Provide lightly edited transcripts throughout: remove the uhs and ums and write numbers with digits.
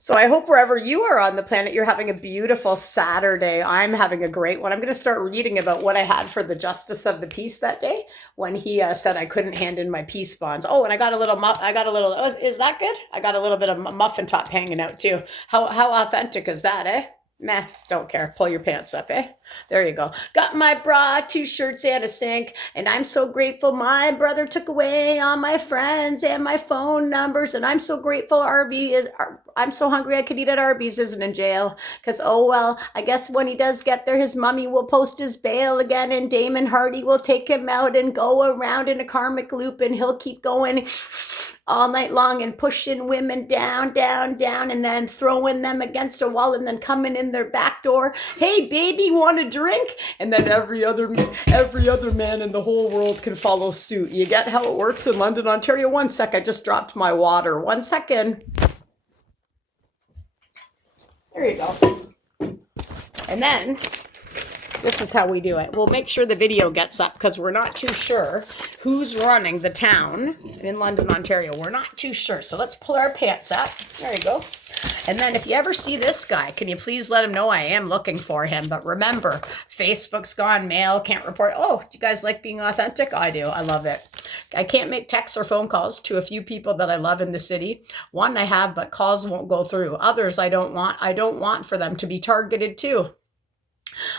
So I hope wherever you are on the planet, you're having a beautiful Saturday. I'm having a great one. I'm going to start reading about what I had for the Justice of the Peace that day when he said I couldn't hand in my peace bonds. Oh, and I got a little, oh, is that good? I got a little bit of muffin top hanging out too. How authentic is that, eh? Meh, don't care. Pull your pants up, eh? There you go. Got my bra, two shirts, and a sink. And I'm so grateful my brother took away all my friends and my phone numbers. And I'm so grateful I'm so hungry I could eat at Arby's isn't in jail. Because, oh well, I guess when he does get there, his mummy will post his bail again. And Damon Hardy will take him out and go around in a karmic loop. And he'll keep going all night long and pushing women down, down, down, and then throwing them against a wall and then coming in their back door. Hey, baby, want a drink? And then every other man in the whole world can follow suit. You get how it works in London, Ontario? One sec, I just dropped my water. 1 second. There you go. And then this is how we do it. We'll make sure the video gets up because we're not too sure who's running the town in London, Ontario. We're not too sure. So let's pull our pants up. There you go. And then if you ever see this guy, can you please let him know I am looking for him? But remember, Facebook's gone, mail, can't report. Oh, do you guys like being authentic? I do. I love it. I can't make texts or phone calls to a few people that I love in the city. One I have, but calls won't go through. Others I don't want. I don't want for them to be targeted too.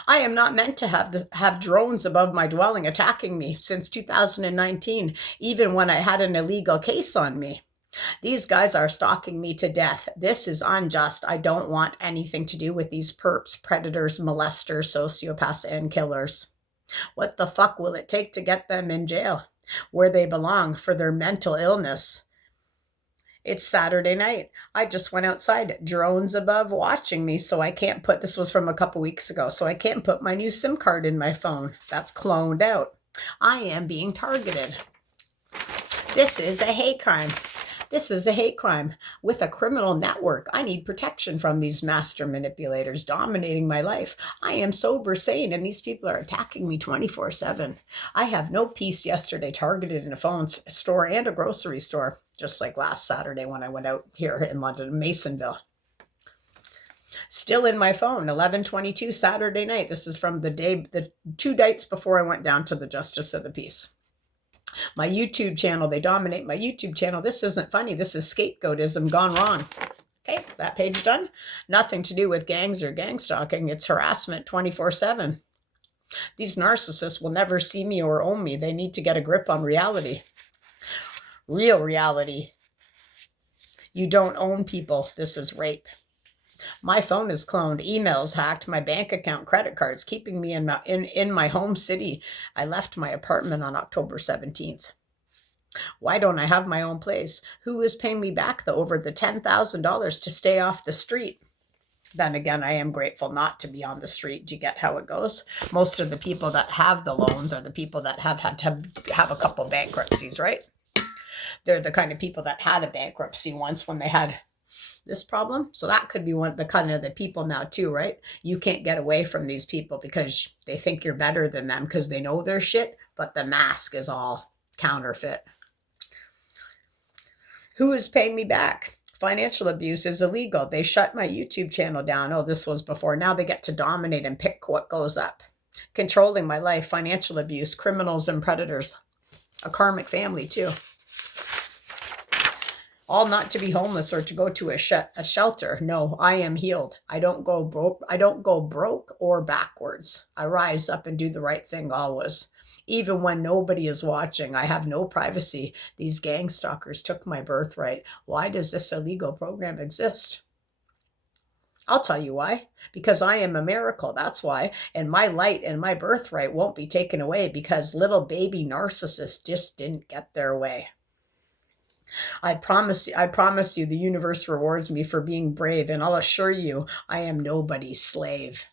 I am not meant to have drones above my dwelling attacking me since 2019, even when I had an illegal case on me. These guys are stalking me to death. This is unjust. I don't want anything to do with these perps, predators, molesters, sociopaths, and killers. What the fuck will it take to get them in jail, where they belong, for their mental illness? It's Saturday night. I just went outside. Drones above watching me, so I can't put, this was from a couple weeks ago, so I can't put my new SIM card in my phone. That's cloned out. I am being targeted. This is a hate crime. This is a hate crime with a criminal network. I need protection from these master manipulators dominating my life. I am sober, sane, and these people are attacking me 24/7. I have no peace yesterday, targeted in a phone store and a grocery store, just like last Saturday when I went out here in London, Masonville. Still in my phone, 11/22 Saturday night. This is from the 2 nights before I went down to the Justice of the Peace. My YouTube channel, they dominate my YouTube channel. This isn't funny. This is scapegoatism gone wrong. Okay, that page done. Nothing to do with gangs or gang stalking. It's harassment 24/7. These narcissists will never see me or own me. They need to get a grip on reality. Real reality. You don't own people. This is rape. My phone is cloned, emails hacked, my bank account, credit cards, keeping me in my home city. I left my apartment on October 17th. Why don't I have my own place? Who is paying me back the over the $10,000 to stay off the street? Then again, I am grateful not to be on the street. Do you get how it goes? Most of the people that have the loans are the people that have had to have a couple bankruptcies, right? They're the kind of people that had a bankruptcy once when they had this problem. So that could be one of the kind of the people now too, right? You can't get away from these people because they think you're better than them because they know their shit, but the mask is all counterfeit. Who is paying me back? Financial abuse is illegal. They shut my YouTube channel down. Oh, this was before. Now they get to dominate and pick what goes up. Controlling my life, financial abuse, criminals and predators. A karmic family too. All not to be homeless or to go to a shelter. No, I am healed. I don't go broke or backwards. I rise up and do the right thing always. Even when nobody is watching, I have no privacy. These gang stalkers took my birthright. Why does this illegal program exist? I'll tell you why. Because I am a miracle. That's why. And my light and my birthright won't be taken away because little baby narcissists just didn't get their way. I promise you the universe rewards me for being brave, and I'll assure you I am nobody's slave.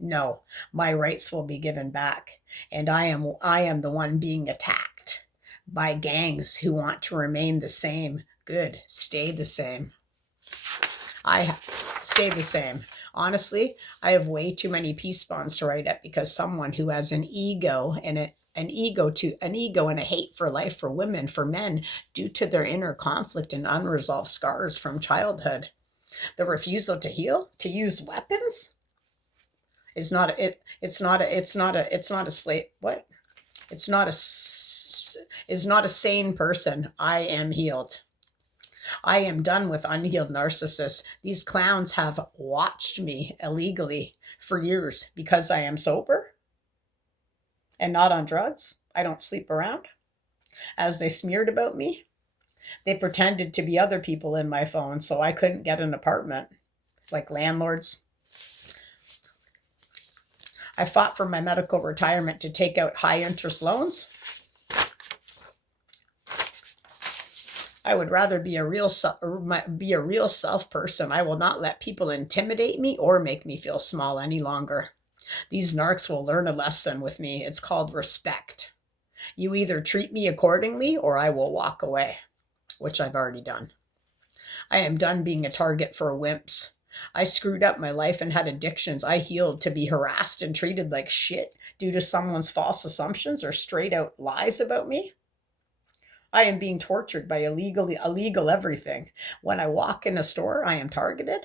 No, my rights will be given back, and I am the one being attacked by gangs who want to remain the same. Good, stay the same. I stay the same. Honestly, I have way too many peace bonds to write up because someone who has an ego and an ego and a hate for life, for women, for men, due to their inner conflict and unresolved scars from childhood. The refusal to heal, to use weapons, is not a, it's not a slave. What? It's not is not a sane person. I am healed. I am done with unhealed narcissists. These clowns have watched me illegally for years because I am sober and not on drugs. I don't sleep around. As they smeared about me, they pretended to be other people in my phone so I couldn't get an apartment, like landlords. I fought for my medical retirement to take out high interest loans. I would rather be a real self person. I will not let people intimidate me or make me feel small any longer. These narcs will learn a lesson with me. It's called respect. You either treat me accordingly or I will walk away, which I've already done. I am done being a target for wimps. I screwed up my life and had addictions. I healed to be harassed and treated like shit due to someone's false assumptions or straight out lies about me. I am being tortured by illegal everything. When I walk in a store, I am targeted.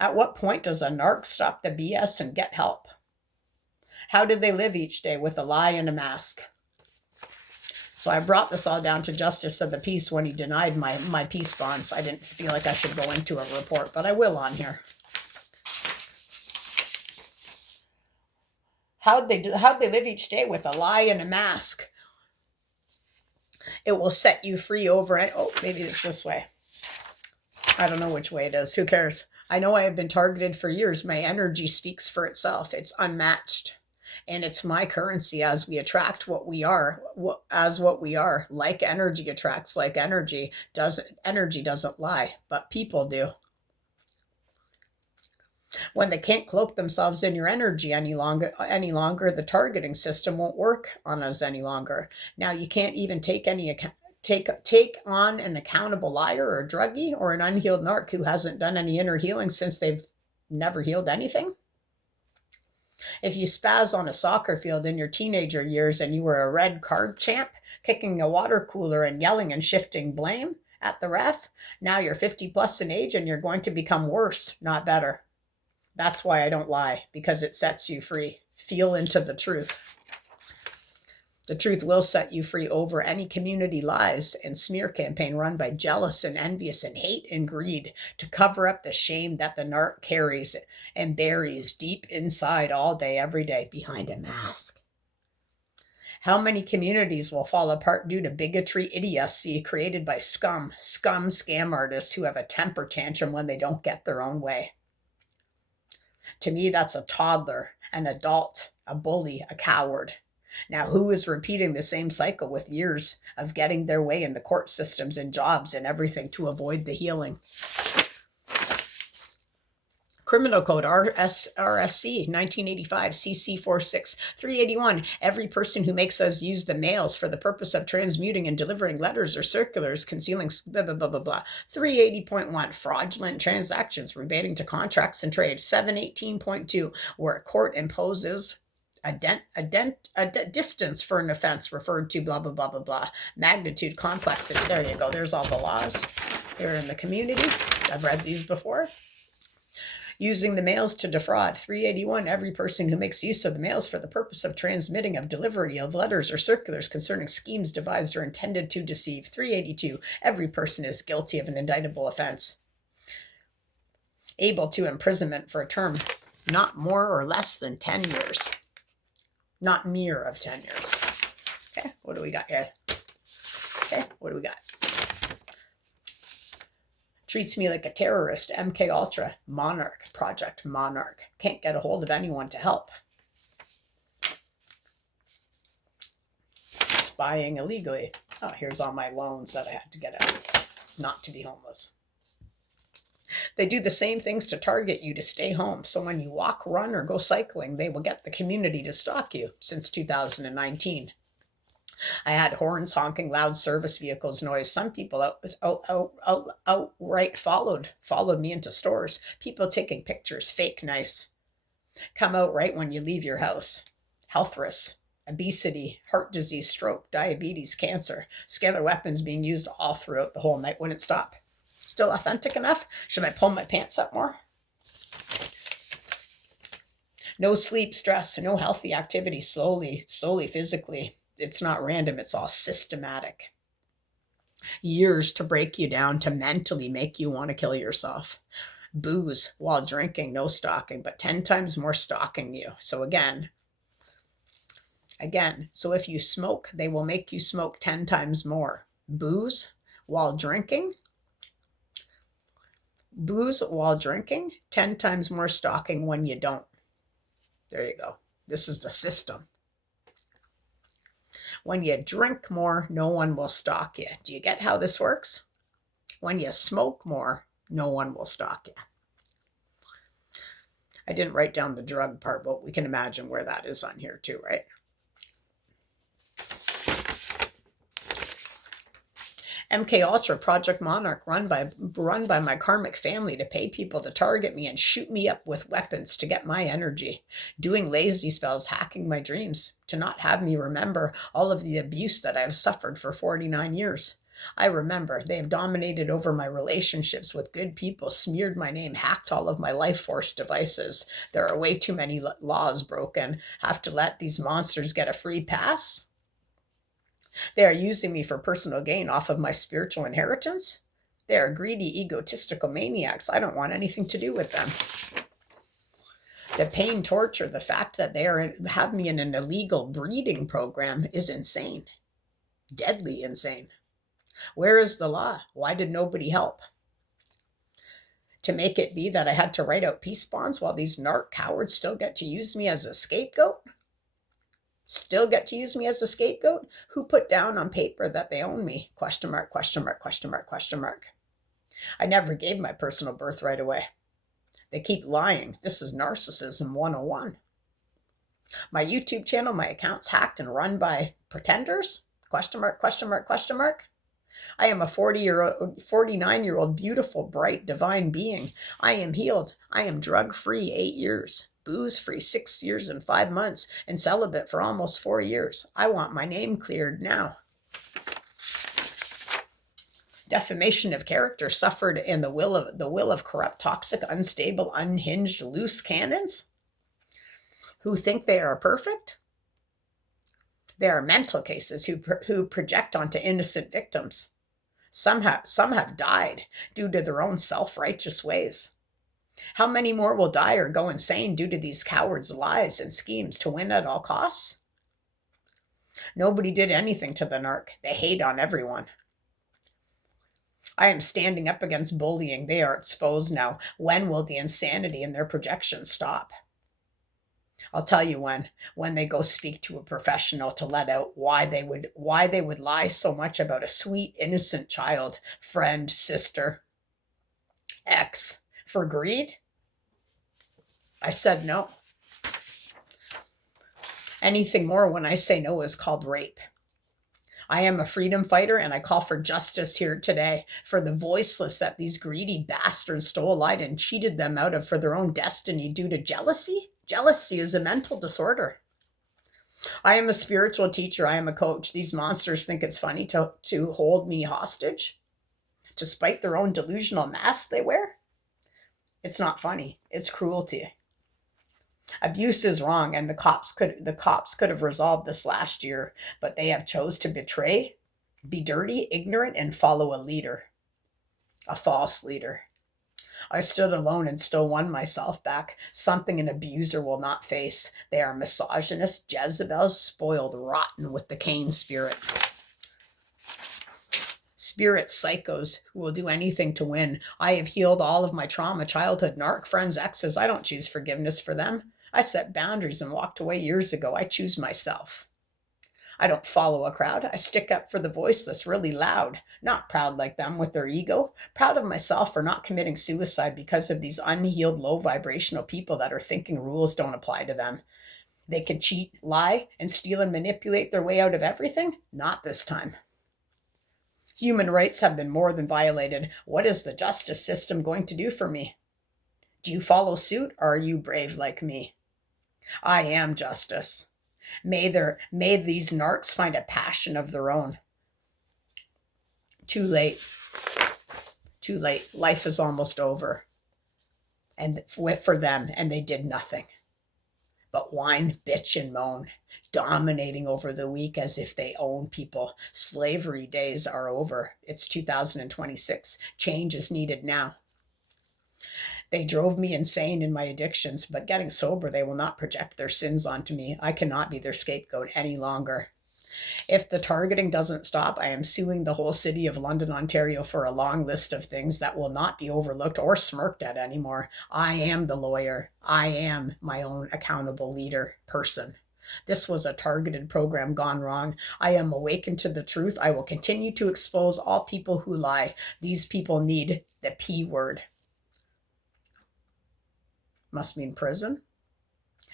At what point does a narc stop the BS and get help? How did they live each day with a lie and a mask? So I brought this all down to Justice of the Peace when he denied my peace bonds. I didn't feel like I should go into a report, but I will on here. How'd they live each day with a lie and a mask? It will set you free over it. Oh, maybe it's this way. I don't know which way it is. Who cares? I know I have been targeted for years. My energy speaks for itself. It's unmatched. And it's my currency as we attract what we are, what we are. Like energy attracts like energy. Energy doesn't lie, but people do. When they can't cloak themselves in your energy any longer, the targeting system won't work on us any longer. Now you can't even take on an accountable liar or a druggie or an unhealed narc who hasn't done any inner healing since they've never healed anything. If you spaz on a soccer field in your teenager years and you were a red card champ, kicking a water cooler and yelling and shifting blame at the ref, now you're 50 plus in age and you're going to become worse, not better. That's why I don't lie, because it sets you free. Feel into the truth. The truth will set you free over any community lies and smear campaign run by jealous and envious and hate and greed to cover up the shame that the narc carries and buries deep inside all day, every day behind a mask. How many communities will fall apart due to bigotry, idiocy created by scam artists who have a temper tantrum when they don't get their own way? To me, that's a toddler, an adult, a bully, a coward. Now, who is repeating the same cycle with years of getting their way in the court systems and jobs and everything to avoid the healing? Criminal Code RSC 1985 CC 46 381. Every person who makes us use the mails for the purpose of transmuting and delivering letters or circulars concealing blah blah blah blah blah. 380.1 fraudulent transactions relating to contracts and trade. 718.2 where a court imposes a distance for an offense referred to blah blah blah blah blah. Magnitude, complexity. There you go. There's all the laws here in the community. I've read these before. Using the mails to defraud. 381, every person who makes use of the mails for the purpose of transmitting of delivery of letters or circulars concerning schemes devised or intended to deceive. 382, every person is guilty of an indictable offense, able to imprisonment for a term not more or less than 10 years. Not near of 10 years. Okay, what do we got here? Okay, what do we got? Treats me like a terrorist, MK Ultra, Monarch, Project Monarch. Can't get a hold of anyone to help. Spying illegally. Oh, here's all my loans that I had to get out, not to be homeless. They do the same things to target you to stay home. So when you walk, run, or go cycling, they will get the community to stalk you since 2019. I had horns honking, loud service vehicles noise. Some people outright followed me into stores. People taking pictures, fake nice. Come out right when you leave your house. Health risks, obesity, heart disease, stroke, diabetes, cancer. Scalar weapons being used all throughout the whole night. Wouldn't stop. Still authentic enough? Should I pull my pants up more? No sleep, stress, no healthy activity, slowly physically. It's not random, it's all systematic. Years to break you down, to mentally make you want to kill yourself. Booze while drinking, no stalking, but 10 times more stalking you. So again, so if you smoke, they will make you smoke 10 times more. Booze while drinking, 10 times more stalking when you don't. There you go. This is the system. When you drink more, no one will stalk you. Do you get how this works? When you smoke more, no one will stalk you. I didn't write down the drug part, but we can imagine where that is on here too, right? MK Ultra, Project Monarch, run by my karmic family to pay people to target me and shoot me up with weapons to get my energy. Doing lazy spells, hacking my dreams, to not have me remember all of the abuse that I have suffered for 49 years. I remember they have dominated over my relationships with good people, smeared my name, hacked all of my life force devices. There are way too many laws broken. Have to let these monsters get a free pass? They are using me for personal gain off of my spiritual inheritance. They are greedy, egotistical maniacs. I don't want anything to do with them. The pain, torture, the fact that they have me in an illegal breeding program is insane. Deadly insane. Where is the law? Why did nobody help? To make it be that I had to write out peace bonds while these narc cowards still get to use me as a scapegoat? Still get to use me as a scapegoat? Who put down on paper that they own me? Question mark, question mark, question mark, question mark. I never gave my personal birthright away. They keep lying. This is narcissism 101. My YouTube channel, my account's hacked and run by pretenders? Question mark, question mark, question mark. I am a 49-year-old, beautiful, bright, divine being. I am healed. I am drug-free 8 years. Booze-free 6 years and 5 months, and celibate for almost 4 years. I want my name cleared now. Defamation of character suffered in the will of corrupt, toxic, unstable, unhinged, loose cannons who think they are perfect. There are mental cases who project onto innocent victims. Some have died due to their own self-righteous ways. How many more will die or go insane due to these cowards' lies and schemes to win at all costs? Nobody did anything to the narc. They hate on everyone. I am standing up against bullying. They are exposed now. When will the insanity in their projections stop? I'll tell you when they go speak to a professional to let out why they would lie so much about a sweet, innocent child, friend, sister, ex, for greed. I said no. Anything more when I say no is called rape. I am a freedom fighter, and I call for justice here today for the voiceless that these greedy bastards stole, lied, and cheated them out of for their own destiny due to jealousy. Jealousy is a mental disorder. I am a spiritual teacher. I am a coach. These monsters think it's funny to hold me hostage, to spite their own delusional masks they wear. It's not funny. It's cruelty. Abuse is wrong, and the cops could have resolved this last year, but they have chose to betray, be dirty, ignorant, and follow a leader, a false leader. I stood alone and still won myself back, something an abuser will not face. They are misogynist Jezebels, spoiled rotten with the Cain spirit. Spirit psychos who will do anything to win. I have healed all of my trauma, childhood, narc, friends, exes. I don't choose forgiveness for them. I set boundaries and walked away years ago. I choose myself. I don't follow a crowd. I stick up for the voiceless, really loud, not proud like them with their ego. Proud of myself for not committing suicide because of these unhealed, low vibrational people that are thinking rules don't apply to them. They can cheat, lie, and steal and manipulate their way out of everything. Not this time. Human rights have been more than violated. What is the justice system going to do for me? Do you follow suit, or are you brave like me? I am justice. May these narcs find a passion of their own. Too late. Too late. Life is almost over. And for them, and they did nothing but whine, bitch, and moan, dominating over the weak as if they own people. Slavery days are over. It's 2026. Change is needed now. They drove me insane in my addictions, but getting sober, they will not project their sins onto me. I cannot be their scapegoat any longer. If the targeting doesn't stop, I am suing the whole city of London, Ontario for a long list of things that will not be overlooked or smirked at anymore. I am the lawyer. I am my own accountable leader person. This was a targeted program gone wrong. I am awakened to the truth. I will continue to expose all people who lie. These people need the P word. Must mean prison.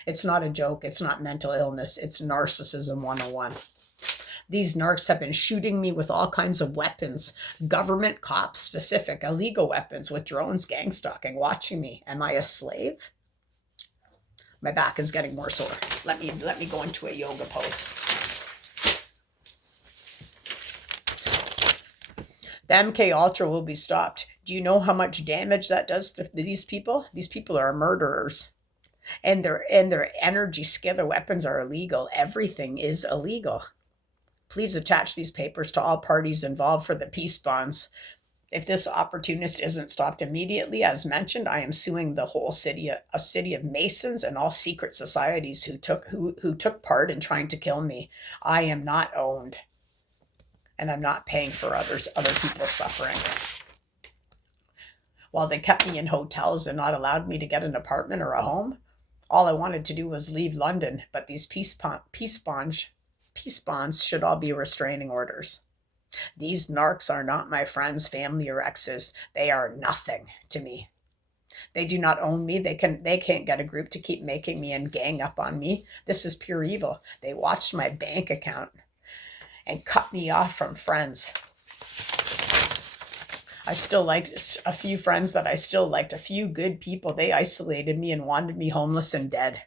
It's not a joke. It's not mental illness. It's narcissism 101. These narcs have been shooting me with all kinds of weapons, government, cops, specific, illegal weapons with drones, gang stalking, watching me. Am I a slave? My back is getting more sore. Let me go into a yoga pose. The MK Ultra will be stopped. Do you know how much damage that does to these people? These people are murderers. And their energy scalar weapons are illegal. Everything is illegal. Please attach these papers to all parties involved for the peace bonds. If this opportunist isn't stopped immediately, as mentioned, I am suing the whole city, a city of Masons and all secret societies who took part in trying to kill me. I am not owned, and I'm not paying for other people's suffering. While they kept me in hotels and not allowed me to get an apartment or a home, all I wanted to do was leave London. But these peace bonds should all be restraining orders. These narcs are not my friends, family, or exes. They are nothing to me. They do not own me. They can't get a group to keep making me and gang up on me. This is pure evil. They watched my bank account and cut me off from friends. I still liked a few friends that I still liked, a few good people. They isolated me and wanted me homeless and dead.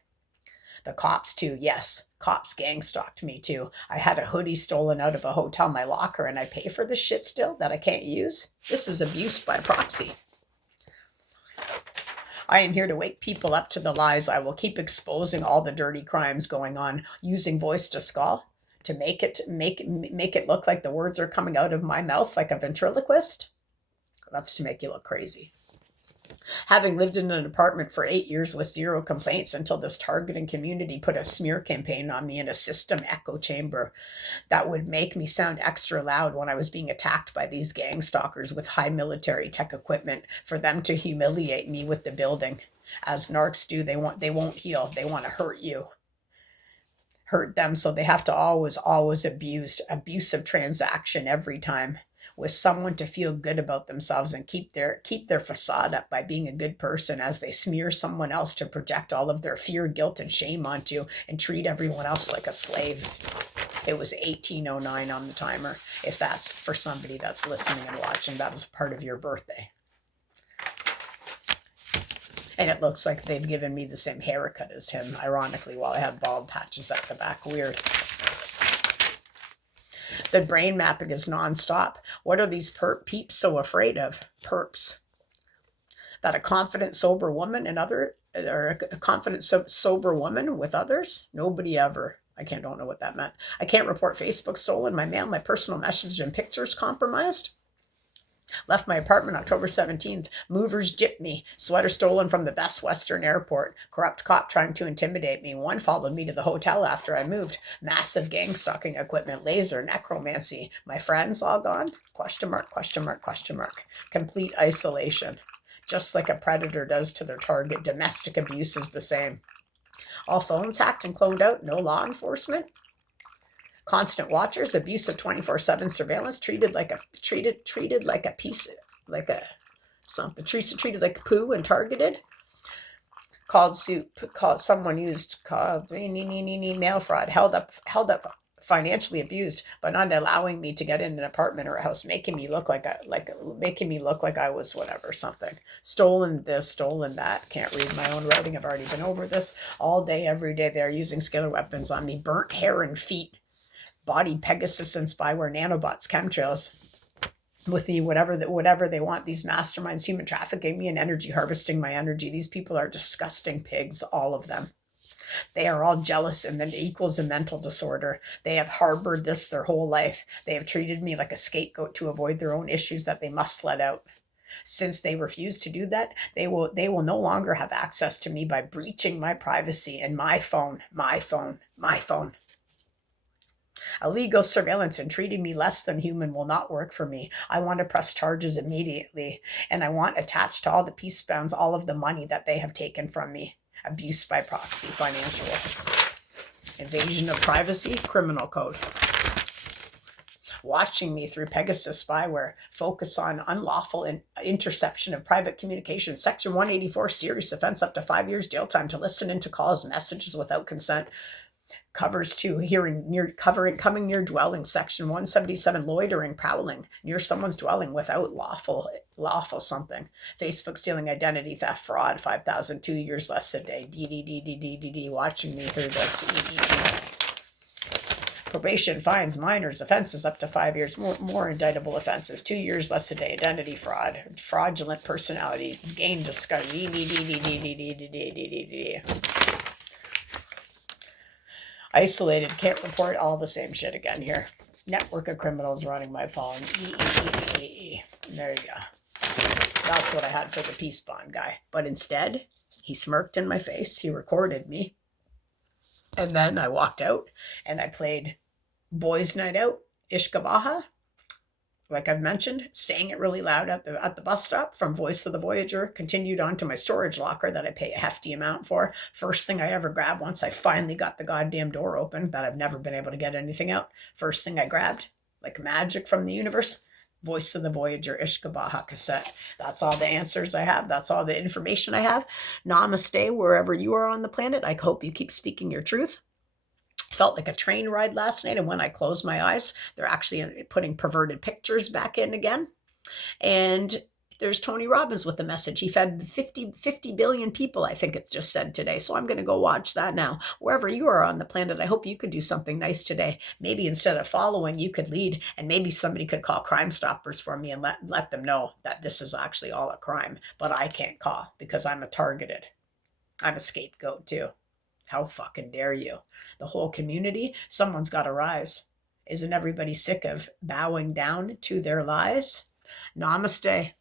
The cops too, yes. Cops gang stalked me too. I had a hoodie stolen out of a hotel, my locker, and I pay for this shit still that I can't use. This is abuse by proxy. I am here to wake people up to the lies. I will keep exposing all the dirty crimes going on, using voice to skull to make it look like the words are coming out of my mouth like a ventriloquist. That's to make you look crazy. Having lived in an apartment for 8 years with zero complaints until this targeting community put a smear campaign on me in a system echo chamber that would make me sound extra loud when I was being attacked by these gang stalkers with high military tech equipment for them to humiliate me with the building. As narcs do, they won't heal. They want to hurt you. Hurt them, so they have to always abusive transaction every time, with someone to feel good about themselves and keep their facade up by being a good person as they smear someone else to project all of their fear, guilt, and shame onto and treat everyone else like a slave. It was 1809 on the timer. If that's for somebody that's listening and watching, that is part of your birthday. And it looks like they've given me the same haircut as him, ironically, while I have bald patches at the back. Weird. The brain mapping is nonstop. What are these peeps so afraid of? Perps. That a confident, sober woman sober woman with others? Nobody ever. Don't know what that meant. I can't report Facebook stolen, my mail, my personal messages and pictures compromised. Left my apartment October 17th. Movers gypped me. Sweater stolen from the Best Western Airport. Corrupt cop trying to intimidate me. One followed me to the hotel after I moved. Massive gang stalking equipment. Laser. Necromancy. My friends all gone? Question mark, question mark, question mark. Complete isolation. Just like a predator does to their target. Domestic abuse is the same. All phones hacked and cloned out. No law enforcement. Constant watchers, abusive 24/7 surveillance, treated like a poo and targeted. Called mail fraud, held up financially abused, but not allowing me to get in an apartment or a house, making me look like I was whatever, something. Stolen this, stolen that. Can't read my own writing. I've already been over this. All day, every day, they're using scalar weapons on me. Burnt hair and feet. Body Pegasus and spyware, nanobots, chemtrails. with me, whatever they want. These masterminds, human trafficking me and energy, harvesting my energy. These people are disgusting pigs, all of them. They are all jealous, and then it equals a mental disorder. They have harbored this their whole life. They have treated me like a scapegoat to avoid their own issues that they must let out. Since they refuse to do that, they will no longer have access to me by breaching my privacy and my phone. Illegal surveillance and treating me less than human will not work for me. I want to press charges immediately, and I want attached to all the peace bounds all of the money that they have taken from me. Abuse by proxy, financial. Invasion of privacy, criminal code. Watching me through Pegasus spyware, focus on unlawful interception of private communication, Section 184, serious offense, up to 5 years jail time to listen into calls, messages without consent. Covers 2, coming near dwelling, Section 177, loitering, prowling near someone's dwelling without lawful something. Facebook stealing, identity theft, fraud, 5,000, 2 years less a day. Watching me through this. Probation, fines, minors, offenses up to 5 years, more indictable offenses, 2 years less a day, identity fraud, fraudulent personality, gain discovery. Isolated, can't report, all the same shit again here. Network of criminals running my phone. There you go. That's what I had for the peace bond guy. But instead, he smirked in my face. He recorded me. And then I walked out and I played Boys Night Out, Ishkabaha. Like I've mentioned, sang it really loud at the bus stop from Voice of the Voyager, continued on to my storage locker that I pay a hefty amount for. First thing I ever grabbed once I finally got the goddamn door open, that I've never been able to get anything out. First thing I grabbed, like magic from the universe, Voice of the Voyager, Ishkabaha cassette. That's all the answers I have. That's all the information I have. Namaste, wherever you are on the planet. I hope you keep speaking your truth. Felt like a train ride last night, and when I closed my eyes, they're actually putting perverted pictures back in again. And there's Tony Robbins with the message. He fed 50 billion people, I think it's just said today. So I'm going to go watch that now. Wherever you are on the planet, I hope you could do something nice today. Maybe instead of following, you could lead, and maybe somebody could call Crime Stoppers for me and let them know that this is actually all a crime. But I can't call because I'm a targeted. I'm a scapegoat too. How fucking dare you? The whole community, someone's got to rise. Isn't everybody sick of bowing down to their lies? Namaste.